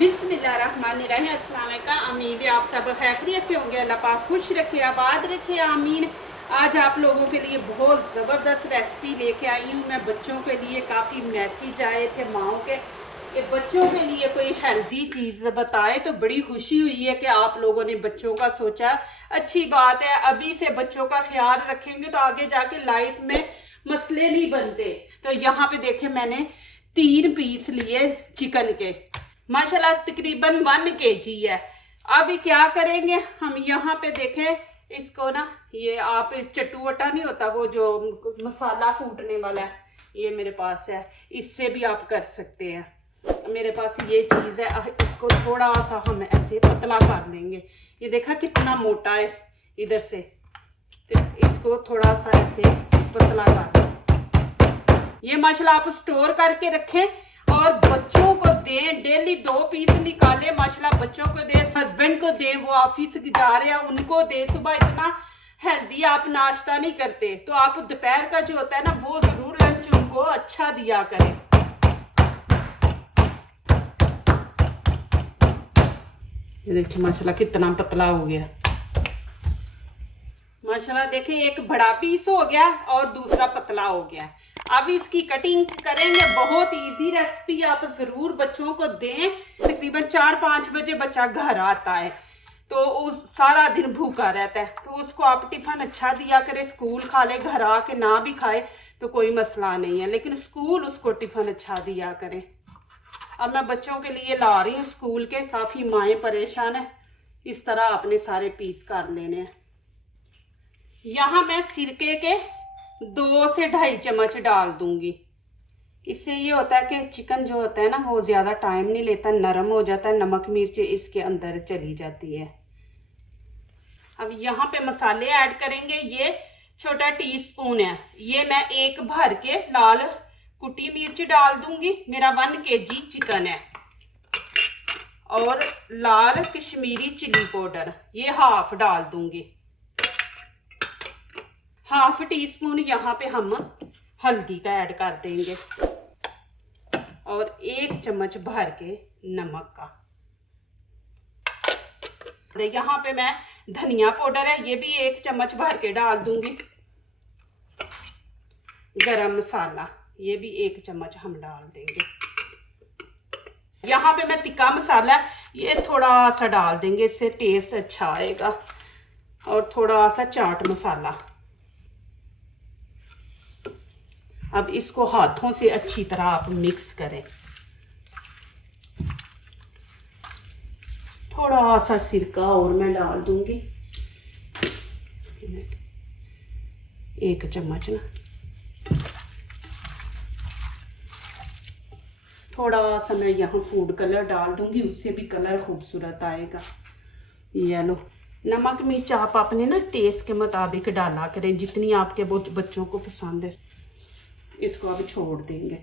बिस्मिल्लाहिर्रहमानिर्रहीम। अस्सलाम वालेकुम। उम्मीद है आप सब खैरियत से होंगे। अल्लाह पाक खुश रखे, आबाद रखे, आमीन। आज आप लोगों के लिए बहुत ज़बरदस्त रेसिपी लेके आई हूँ मैं। बच्चों के लिए काफ़ी मैसेज आए थे माओं के कि बच्चों के लिए कोई हेल्दी चीज़ बताए, तो बड़ी खुशी हुई है कि आप लोगों ने बच्चों का सोचा। अच्छी बात है, अभी से बच्चों का ख्याल रखेंगे तो आगे जाके लाइफ में मसले नहीं बनते। तो यहाँ पे देखे मैंने 3 पीस लिए चिकन के, माशाल्लाह तकरीबन 1 kg है। अब क्या करेंगे हम, यहाँ पे देखें इसको ना, ये आप चटुवटा नहीं होता वो जो मसाला कूटने वाला है, ये मेरे पास है, इससे भी आप कर सकते हैं। मेरे पास ये चीज़ है, इसको थोड़ा सा हम ऐसे पतला कर लेंगे। ये देखा कितना मोटा है इधर से, तो इसको थोड़ा सा ऐसे पतला कर, ये माशाल्लाह आप स्टोर करके रखें और बच्चों को दें। डेली 2 पीस निकालें, माशाल्लाह बच्चों को दें, हस्बैंड को दें, वो ऑफिस जा रहे हैं उनको दें। सुबह इतना हेल्दी आप नाश्ता नहीं करते, तो आप दोपहर का जो होता है ना, वो जरूर लंच उनको अच्छा दिया करें। ये देखिए माशाल्लाह कितना पतला हो गया। माशाल्लाह देखें, एक बड़ा पीस हो गया और दूसरा पतला हो गया। अब इसकी कटिंग करेंगे, बहुत इजी रेसिपी, आप जरूर बच्चों को दें। तकरीबन 4-5 बजे बच्चा घर आता है तो उस सारा दिन भूखा रहता है, तो उसको आप टिफिन अच्छा दिया करें, स्कूल खा ले, घर आके ना भी खाए तो कोई मसला नहीं है, लेकिन स्कूल उसको टिफिन अच्छा दिया करें। अब मैं बच्चों के लिए ला रही हूँ स्कूल के, काफ़ी माएँ परेशान है। इस तरह आपने सारे पीस कर लेने हैं। यहाँ मैं सिरके के 2 से 2.5 चम्मच डाल दूंगी। इससे ये होता है कि चिकन जो होता है ना, वो ज़्यादा टाइम नहीं लेता, नरम हो जाता है, नमक मिर्च इसके अंदर चली जाती है। अब यहाँ पे मसाले ऐड करेंगे। ये छोटा टीस्पून है, ये मैं 1 भर के लाल कुटी मिर्च डाल दूंगी। मेरा 1 kg चिकन है। और लाल कश्मीरी चिली पाउडर ये हाफ डाल दूंगी। हाफ टीस्पून यहाँ पे हम हल्दी का ऐड कर देंगे और 1 चम्मच भर के नमक का। यहाँ पे मैं धनिया पाउडर है, ये भी 1 चम्मच भर के डाल दूंगी। गरम मसाला ये भी 1 चम्मच हम डाल देंगे। यहाँ पे मैं तिक्का मसाला ये थोड़ा सा डाल देंगे, इससे टेस्ट अच्छा आएगा। और थोड़ा सा चाट मसाला। अब इसको हाथों से अच्छी तरह आप मिक्स करें। थोड़ा सा सिरका और मैं डाल दूंगी, 1 चम्मच ना। थोड़ा सा मैं यहाँ फूड कलर डाल दूंगी, उससे भी कलर खूबसूरत आएगा। येलो नमक मिर्च आप अपने ना टेस्ट के मुताबिक डाला करें, जितनी आपके बच्चों को पसंद है। इसको अब छोड़ देंगे।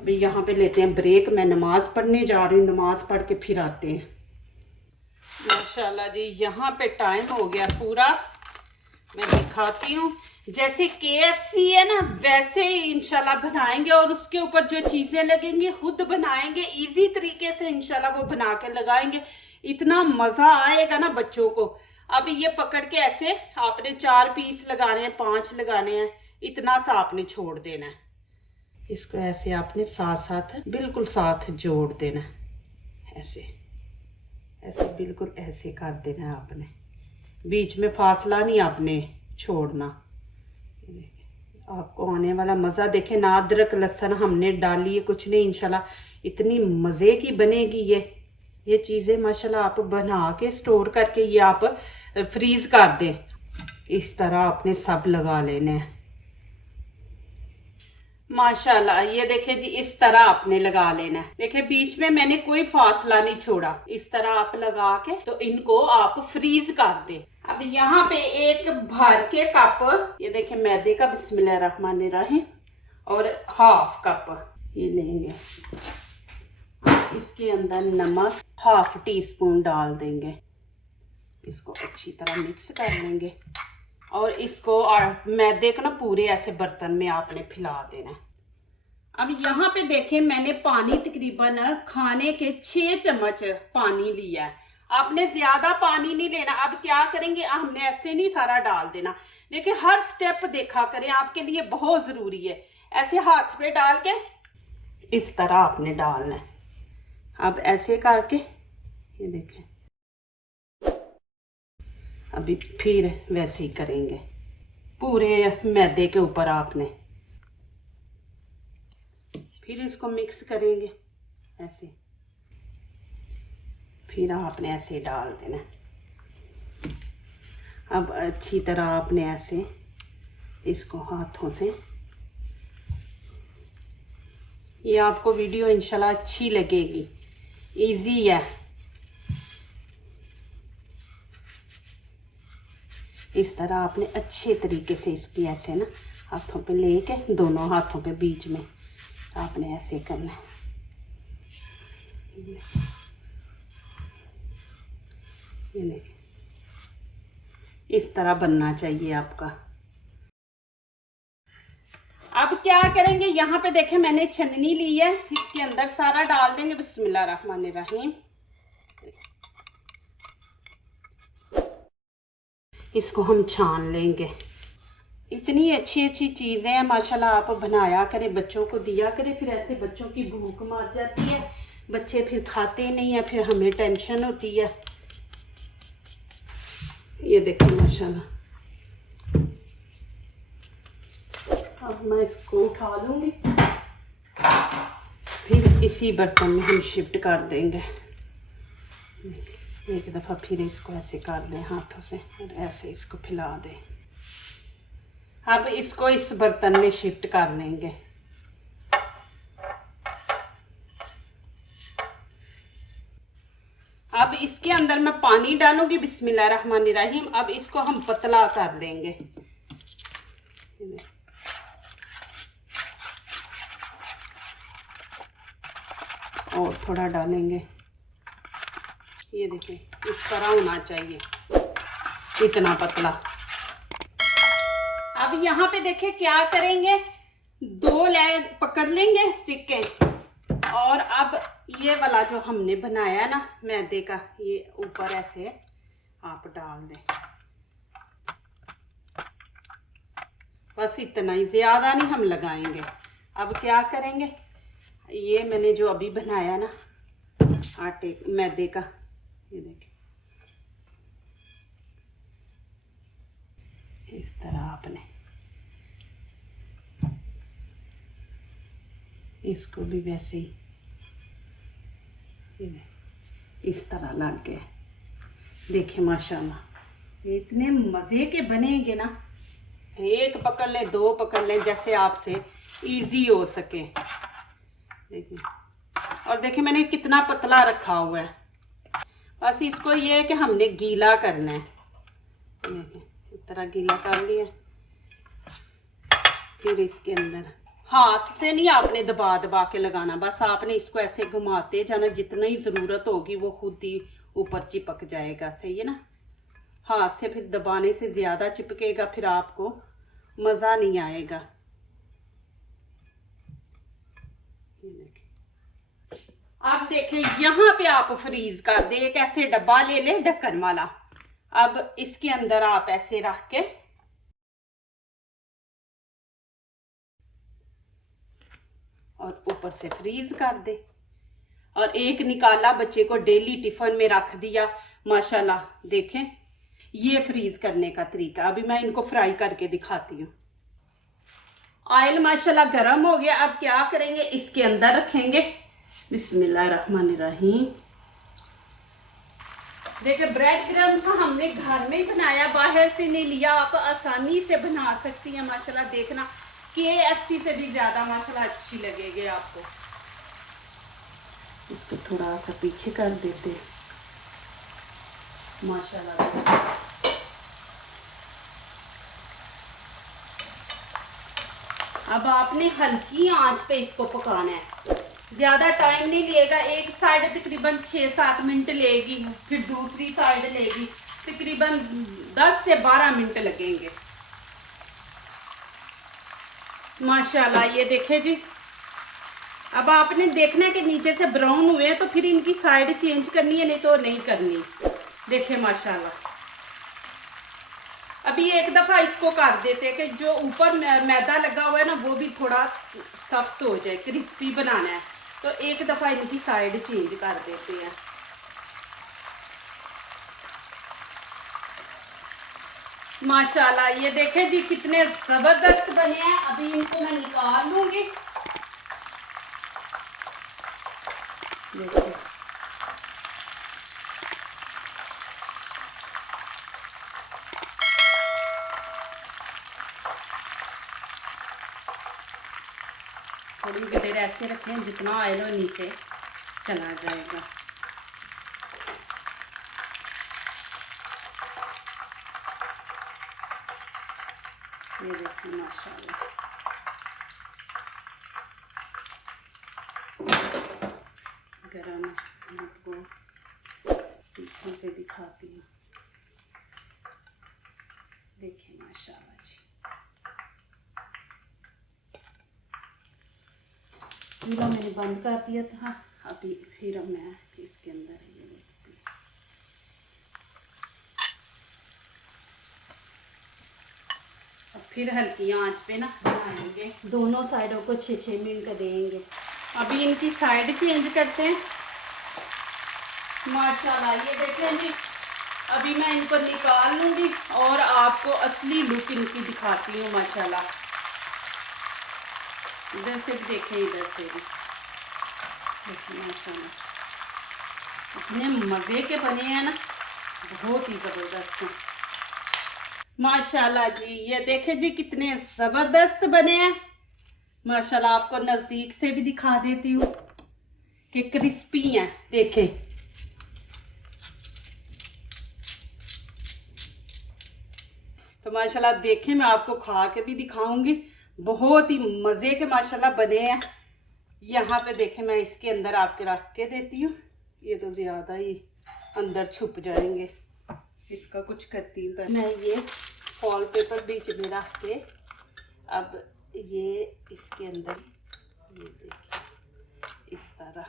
अभी यहाँ पे लेते हैं ब्रेक, मैं नमाज पढ़ने जा रही हूँ, नमाज पढ़ के फिर आते हैं। माशाल्लाह जी, यहाँ पे टाइम हो गया पूरा। मैं दिखाती हूँ, जैसे KFC है ना, वैसे ही इंशाल्लाह बनाएंगे और उसके ऊपर जो चीज़ें लगेंगी खुद बनाएंगे। इजी तरीके से इंशाल्लाह वो बना के लगाएंगे, इतना मज़ा आएगा ना बच्चों को। अब ये पकड़ के ऐसे आपने 4 पीस लगाने हैं, 5 लगाने हैं, इतना सा आपने छोड़ देना है। इसको ऐसे आपने साथ साथ बिल्कुल साथ जोड़ देना है, ऐसे ऐसे बिल्कुल ऐसे कर देना है आपने, बीच में फासला नहीं आपने छोड़ना। आपको आने वाला मज़ा देखें ना, अदरक लहसुन हमने डाली है, कुछ नहीं, इंशाल्लाह इतनी मज़े की बनेगी ये चीज़ें। माशाल्लाह आप बना के स्टोर करके ये आप फ्रीज़ कर दें। इस तरह आपने सब लगा लेने हैं। माशाल्लाह ये देखे जी, इस तरह आपने लगा लेना है। देखे बीच में मैंने कोई फासला नहीं छोड़ा। इस तरह आप लगा के तो इनको आप फ्रीज कर दे। अब यहाँ पे 1 भर के कप ये देखे मैदे का, बिस्मिल्लाहिर्रहमानिर्रहीम, और हाफ कप ये लेंगे। इसके अंदर नमक हाफ टीस्पून डाल देंगे। इसको अच्छी तरह मिक्स कर लेंगे और इसको मैदे को ना पूरे ऐसे बर्तन में आपने फैला देना है। अब यहाँ पे देखें मैंने पानी तकरीबन खाने के 6 चम्मच पानी लिया है। आपने ज्यादा पानी नहीं लेना। अब क्या करेंगे, हमने ऐसे नहीं सारा डाल देना। देखिए हर स्टेप देखा करें, आपके लिए बहुत जरूरी है। ऐसे हाथ पे डाल के इस तरह आपने डालना है। अब ऐसे करके ये देखें, अभी फिर वैसे ही करेंगे पूरे मैदे के ऊपर आपने, फिर इसको मिक्स करेंगे ऐसे, फिर आपने ऐसे डाल देना। अब अच्छी तरह आपने ऐसे इसको हाथों से, ये आपको वीडियो इंशाल्लाह अच्छी लगेगी, इजी है। इस तरह आपने अच्छे तरीके से इसकी ऐसे ना हाथों पे लेके, दोनों हाथों के बीच में आपने ऐसे करना है। ये देखिए इस तरह बनना चाहिए आपका। अब क्या करेंगे, यहाँ पे देखें मैंने छन्नी ली है, इसके अंदर सारा डाल देंगे। बिस्मिल्लाहिर्रहमानिर्रहीम। इसको हम छान लेंगे। इतनी अच्छी अच्छी चीज़ें हैं माशाल्लाह, आप बनाया करें, बच्चों को दिया करें, फिर ऐसे बच्चों की भूख मर जाती है, बच्चे फिर खाते नहीं है, फिर हमें टेंशन होती है। ये देखो माशाल्लाह। अब मैं इसको उठा लूँगी, फिर इसी बर्तन में हम शिफ्ट कर देंगे। एक दफ़ा फिर इसको ऐसे कर दें हाथों से और ऐसे इसको फैला दें। अब इसको इस बर्तन में शिफ्ट कर लेंगे। अब इसके अंदर मैं पानी डालूंगी। बिस्मिल्लाहिर्रहमानिर्रहीम। अब इसको हम पतला कर देंगे। और थोड़ा डालेंगे। ये देखिए इस तरह होना चाहिए, इतना पतला। अब यहाँ पे देखें क्या करेंगे, 2 लेग पकड़ लेंगे स्टिक के, और अब ये वाला जो हमने बनाया ना मैदे का, ये ऊपर ऐसे आप डाल दें। बस इतना ही, ज्यादा नहीं हम लगाएंगे। अब क्या करेंगे, ये मैंने जो अभी बनाया ना आटे मैदे का, ये देखिए इस तरह आपने इसको भी वैसे ही इस तरह लग गया। देखिए माशाल्लाह इतने मज़े के बनेंगे ना, एक पकड़ ले 2 पकड़ ले, जैसे आपसे इजी हो सके। देखिए, और देखिए मैंने कितना पतला रखा हुआ है। बस इसको ये है कि हमने गीला करना है। देखिए इस तरह गीला कर लिया। फिर इसके अंदर हाथ से नहीं आपने दबा दबा के लगाना, बस आपने इसको ऐसे घुमाते जाना, जितना ही ज़रूरत होगी वो खुद ही ऊपर चिपक जाएगा। सही है ना, हाथ से फिर दबाने से ज़्यादा चिपकेगा, फिर आपको मज़ा नहीं आएगा। आप देखें यहाँ पे आप फ्रीज कर दे, एक ऐसे डब्बा ले लें ढक्कन वाला। अब इसके अंदर आप ऐसे रख के और ऊपर से फ्रीज कर दे। और एक निकाला बच्चे को डेली टिफिन में रख दिया। माशाल्लाह देखें ये फ्रीज करने का तरीका। अभी मैं इनको फ्राई करके दिखाती हूँ। ऑयल माशाल्लाह गर्म हो गया। अब क्या करेंगे, इसके अंदर रखेंगे। बिस्मिल्लाहिर्रहमानिर्रहीम। देखिए ब्रेड क्रम्स हमने घर में ही बनाया, बाहर से नहीं लिया। आप आसानी से बना सकती हैं माशाल्लाह। देखना KFC से भी ज्यादा माशाल्लाह अच्छी लगेगी आपको। इसको थोड़ा सा पीछे कर देते माशाल्लाह। अब आपने हल्की आंच पे इसको पकाना है, ज्यादा टाइम नहीं लेगा। एक साइड तकरीबन 6-7 मिनट लेगी, फिर दूसरी साइड लेगी, तकरीबन 10 से 12 मिनट लगेंगे। माशाल्लाह ये देखें जी अब आपने देखना है कि नीचे से ब्राउन हुए हैं तो फिर इनकी साइड चेंज करनी है, नहीं तो नहीं करनी। देखिए माशाल्लाह। अभी एक दफ़ा इसको कर देते हैं कि जो ऊपर मैदा लगा हुआ है ना वो भी थोड़ा सख्त हो जाए, क्रिस्पी बनाना है, तो एक दफ़ा इनकी साइड चेंज कर देते हैं। माशाल्लाह ये देखें जी कितने ज़बरदस्त बने हैं। अभी इनको मैं निकाल लूँगी। देखिए थोड़ी देर ऐसे रखें जितना ऑयल हो नीचे चला जाएगा। ये देखिए माशाल्लाह। गरम आपको पीछे से दिखाती हूँ। देखिए माशाल्लाह जी। चूल्हा मैंने बंद कर दिया था, अभी फिर मैं इसके अंदर ये देखती हूँ। अब फिर हल्की आंच पे ना बनाएंगे, दोनों साइडों को 6-6 मिनट देंगे। अभी इनकी साइड चेंज करते हैं। माशाल्लाह ये देखें जी। अभी मैं इनको निकाल लूँगी और आपको असली लुक इनकी दिखाती हूँ माशाल्लाह। इधर से भी देखें, इधर से भी माशाल्लाह इतने मज़े के बने हैं ना, बहुत ही ज़बरदस्त हैं माशाल्लाह जी। ये देखें जी कितने ज़बरदस्त बने हैं माशाल्लाह। आपको नज़दीक से भी दिखा देती हूँ कि क्रिस्पी हैं। देखें तो माशाल्लाह देखें, मैं आपको खा के भी दिखाऊंगी। बहुत ही मज़े के माशाल्लाह बने हैं। यहाँ पे देखें मैं इसके अंदर आपके रख के देती हूँ, ये तो ज़्यादा ही अंदर छुप जाएंगे। इसका कुछ करती हूँ मैं ये फॉल पेपर बीच में रख के, अब ये इसके अंदर ये देखिए इस तरह।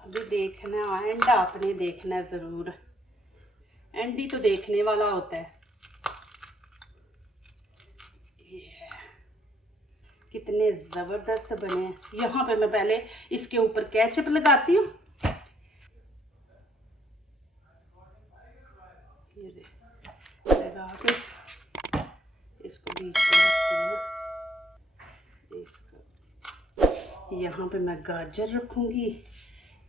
अभी देखना एंड आपने देखना ज़रूर, एंड ही तो देखने वाला होता है। कितने ज़बरदस्त बने हैं। यहाँ पे मैं पहले इसके ऊपर केचप लगाती हूँ। ये लगा के इसको बीच में रखती हूँ। इसको यहाँ पे मैं गाजर रखूँगी,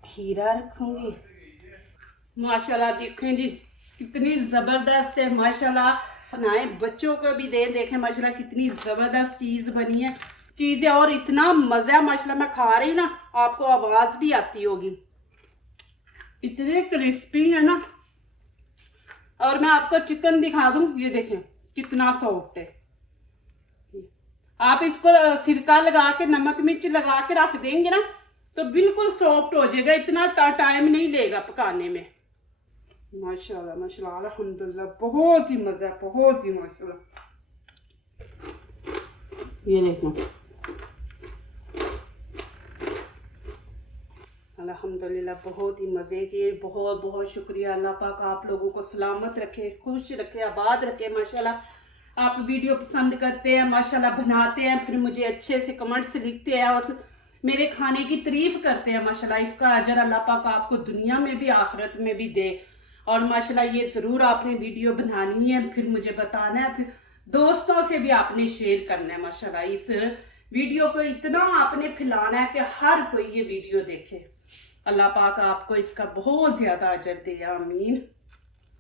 खीरा रखूँगी। माशाल्लाह देखें जी कितनी ज़बरदस्त है माशाल्लाह। बनाए बच्चों को भी देखें माशाल्लाह कितनी ज़बरदस्त चीज़ बनी है। चीज़ें और इतना मज़ा माशाल्लाह, मैं खा रही हूँ ना आपको आवाज़ भी आती होगी, इतने क्रिस्पी है ना। और मैं आपको चिकन दिखा दूँ, ये देखें कितना सॉफ्ट है। आप इसको सिरका लगा के नमक मिर्च लगा के रख देंगे ना तो बिल्कुल सॉफ्ट हो जाएगा, इतना टाइम नहीं लेगा पकाने में। माशाल्लाह माशाल्लाह अल्हम्दुलिल्लाह बहुत ही मज़ा, बहुत ही माशाल्लाह। ये देखो अल्हम्दुलिल्लाह बहुत ही मज़े के। बहुत बहुत शुक्रिया। अल्लाह पाक आप लोगों को सलामत रखे, खुश रखे, आबाद रखे माशाल्लाह। आप वीडियो पसंद करते हैं माशाल्लाह, बनाते हैं, फिर मुझे अच्छे से कमेंट्स लिखते हैं और मेरे खाने की तारीफ़ करते हैं माशाल्लाह। इसका अजर अल्लाह पाक आपको दुनिया में भी आखिरत में भी दे। और माशाल्लाह ये ज़रूर आपने वीडियो बनानी है, फिर मुझे बताना है, फिर दोस्तों से भी आपने शेयर करना है माशाल्लाह। इस वीडियो को इतना आपने फैलाना है कि हर कोई ये वीडियो देखे। अल्लाह पाक आपको इसका बहुत ज़्यादा अजर दे, आमीन।